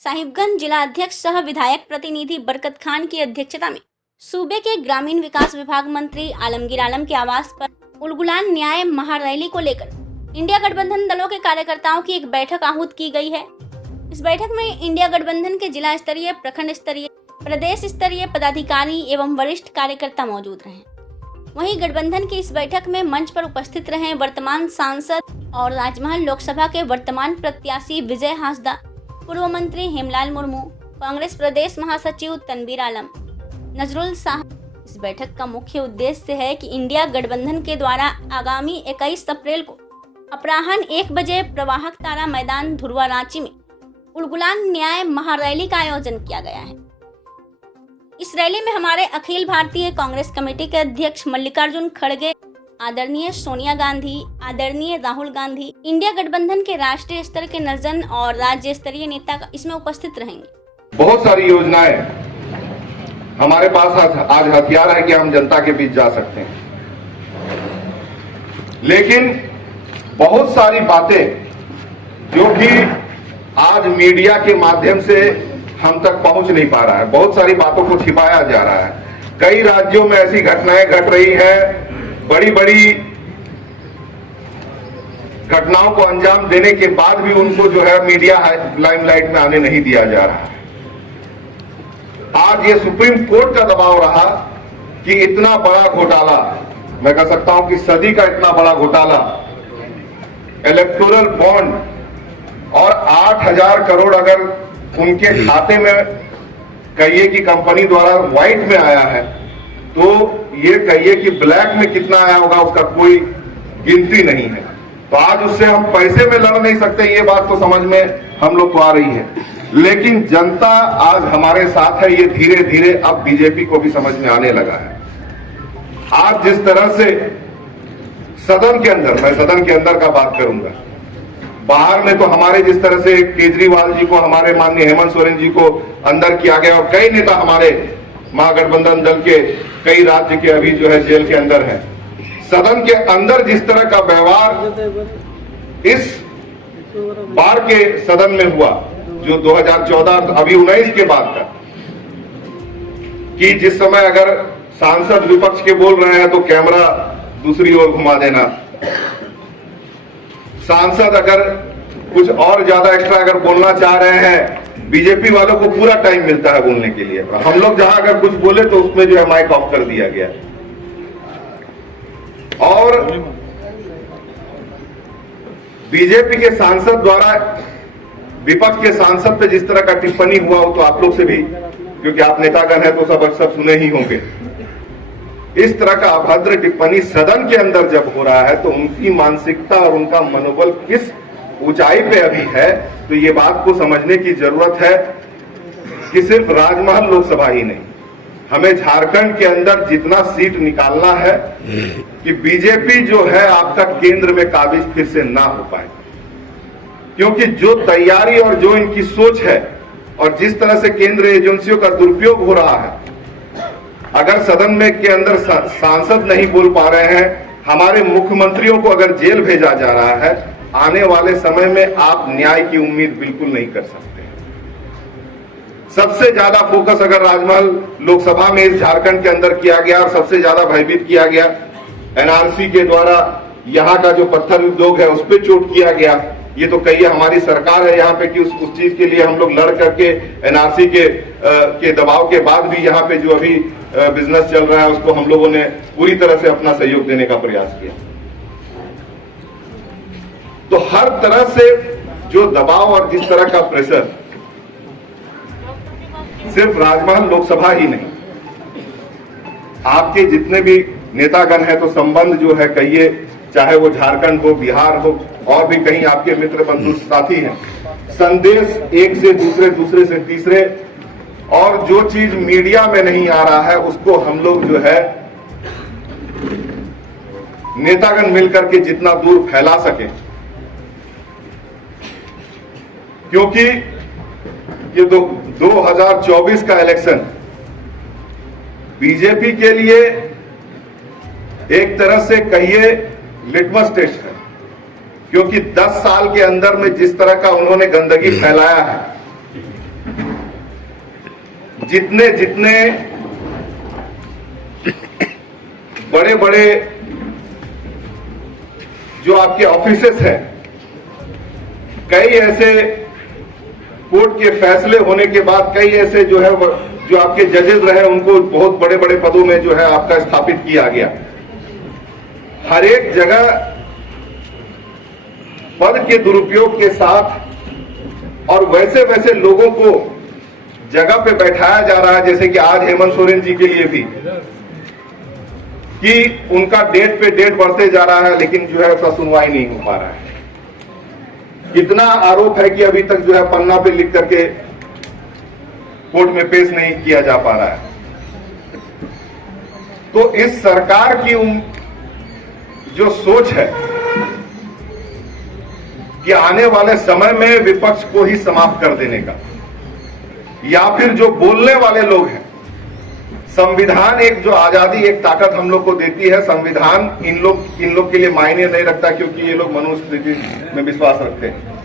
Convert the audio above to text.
साहिबगंज जिला अध्यक्ष सह विधायक प्रतिनिधि बरकत खान की अध्यक्षता में सूबे के ग्रामीण विकास विभाग मंत्री आलमगीर आलम के आवास पर उलगुलान न्याय महारैली को लेकर इंडिया गठबंधन दलों के कार्यकर्ताओं की एक बैठक आहूत की गई है। इस बैठक में इंडिया गठबंधन के जिला स्तरीय, प्रखंड स्तरीय, प्रदेश स्तरीय पदाधिकारी एवं वरिष्ठ कार्यकर्ता मौजूद रहे। वहीं गठबंधन की इस बैठक में मंच पर उपस्थित रहे वर्तमान सांसद और राजमहल लोकसभा के वर्तमान प्रत्याशी विजय हांसदा, पूर्व मंत्री हेमलाल मुर्मू, कांग्रेस प्रदेश महासचिव तनवीर आलम, नजरुल शाह। इस बैठक का मुख्य उद्देश्य है कि इंडिया गठबंधन के द्वारा आगामी 21 अप्रैल को अपराह्न 1 बजे प्रवाहक तारा मैदान धुरवा रांची में उलगुलान न्याय महारैली का आयोजन किया गया है। इस रैली में हमारे अखिल भारतीय कांग्रेस कमेटी के अध्यक्ष मल्लिकार्जुन खड़गे, आदरणीय सोनिया गांधी, आदरणीय राहुल गांधी, इंडिया गठबंधन के राष्ट्रीय स्तर के नजन और राज्य स्तरीय नेता इसमें उपस्थित रहेंगे। बहुत सारी योजनाएं हमारे पास आज हथियार है कि हम जनता के बीच जा सकते हैं, लेकिन बहुत सारी बातें जो कि आज मीडिया के माध्यम से हम तक पहुंच नहीं पा रहा है, बहुत सारी बातों को छिपाया जा रहा है। कई राज्यों में ऐसी घटनाएं घट रही है, बड़ी बड़ी घटनाओं को अंजाम देने के बाद भी उनको जो है मीडिया लाइमलाइट में आने नहीं दिया जा रहा है। आज ये सुप्रीम कोर्ट का दबाव रहा कि इतना बड़ा घोटाला, मैं कह सकता हूं कि सदी का इतना बड़ा घोटाला, इलेक्टोरल बॉन्ड और 8,000 करोड़ अगर उनके खाते में कहिए कि कंपनी द्वारा व्हाइट में आया है, तो ये कहिए कि ब्लैक में कितना आया होगा उसका कोई गिनती नहीं है। तो आज उससे हम पैसे में लड़ नहीं सकते, ये बात तो समझ में हम लोग को आ रही है, लेकिन जनता आज हमारे साथ है। ये धीरे धीरे अब बीजेपी को भी समझ में आने लगा है। आज जिस तरह से सदन के अंदर, मैं सदन के अंदर का बात करूंगा, बाहर में तो हमारे जिस तरह से केजरीवाल जी को, हमारे माननीय हेमंत सोरेन जी को अंदर किया गया और कई नेता हमारे महागठबंधन दल के कई राज्य के अभी जो है जेल के अंदर है। सदन के अंदर जिस तरह का व्यवहार इस बार के सदन में हुआ, जो 2014 अभी 19 के बाद का, कि जिस समय अगर सांसद विपक्ष के बोल रहे हैं तो कैमरा दूसरी ओर घुमा देना, सांसद अगर कुछ और ज्यादा एक्स्ट्रा अगर बोलना चाह रहे हैं, बीजेपी वालों को पूरा टाइम मिलता है बोलने के लिए, हम लोग जहां अगर कुछ बोले तो उसमें जो है माइक ऑफ कर दिया गया। और बीजेपी के सांसद द्वारा विपक्ष के सांसद पे जिस तरह का टिप्पणी हुआ हो, तो आप लोग से भी, क्योंकि आप नेतागण हैं तो सब सुने ही होंगे, इस तरह का अभद्र टिप्पणी सदन के अंदर जब हो रहा है तो उनकी मानसिकता और उनका मनोबल किस ऊंचाई पे अभी है, तो ये बात को समझने की जरूरत है कि सिर्फ राजमहल लोकसभा ही नहीं, हमें झारखंड के अंदर जितना सीट निकालना है कि बीजेपी जो है आपका केंद्र में काबिज फिर से ना हो पाए। क्योंकि जो तैयारी और जो इनकी सोच है और जिस तरह से केंद्र एजेंसियों का दुरुपयोग हो रहा है, अगर सदन में के अंदर सांसद नहीं बोल पा रहे हैं, हमारे मुख्यमंत्रियों को अगर जेल भेजा जा रहा है, आने वाले समय में आप न्याय की उम्मीद बिल्कुल नहीं कर सकते। सबसे ज्यादा फोकस अगर राजमहल लोकसभा में इस झारखंड के अंदर किया गया और सबसे ज्यादा भयभीत किया गया, एनआरसी के द्वारा यहाँ का जो पत्थर उद्योग है उस पर चोट किया गया। ये तो कहिए हमारी सरकार है यहाँ पे कि उस चीज के लिए हम लोग लड़ करके एनआरसी के दबाव के बाद भी यहाँ पे जो अभी बिजनेस चल रहा है उसको हम लोगों ने पूरी तरह से अपना सहयोग देने का प्रयास किया। तो हर तरह से जो दबाव और जिस तरह का प्रेशर, सिर्फ राजमहल लोकसभा ही नहीं, आपके जितने भी नेतागण हैं, तो संबंध जो है कहिए, चाहे वो झारखंड हो, बिहार हो, और भी कहीं आपके मित्र बंधु साथी हैं, संदेश एक से दूसरे, दूसरे से तीसरे, और जो चीज मीडिया में नहीं आ रहा है उसको हम लोग जो है नेतागण मिलकर के जितना दूर फैला सके। क्योंकि ये 2024 का इलेक्शन बीजेपी के लिए एक तरह से कहिए लिटमस टेस्ट है, क्योंकि 10 साल के अंदर में जिस तरह का उन्होंने गंदगी फैलाया है, जितने जितने बड़े बड़े जो आपके ऑफिसेस हैं, कई ऐसे कोर्ट के फैसले होने के बाद कई ऐसे जो है जो आपके जजेस रहे उनको बहुत बड़े बड़े पदों में जो है आपका स्थापित किया गया। हर एक जगह पद के दुरुपयोग के साथ और वैसे वैसे लोगों को जगह पे बैठाया जा रहा है, जैसे कि आज हेमंत सोरेन जी के लिए भी, कि उनका डेट पे डेट बढ़ते जा रहा है, लेकिन जो है उसका सुनवाई नहीं हो पा रहा है। कितना आरोप है कि अभी तक जो है पन्ना पे लिख करके कोर्ट में पेश नहीं किया जा पा रहा है। तो इस सरकार की जो सोच है कि आने वाले समय में विपक्ष को ही समाप्त कर देने का, या फिर जो बोलने वाले लोग हैं, संविधान एक जो आजादी एक ताकत हम लोग को देती है, संविधान इन लोग के लिए मायने नहीं रखता, क्योंकि ये लोग मनुस्मृति में विश्वास रखते हैं।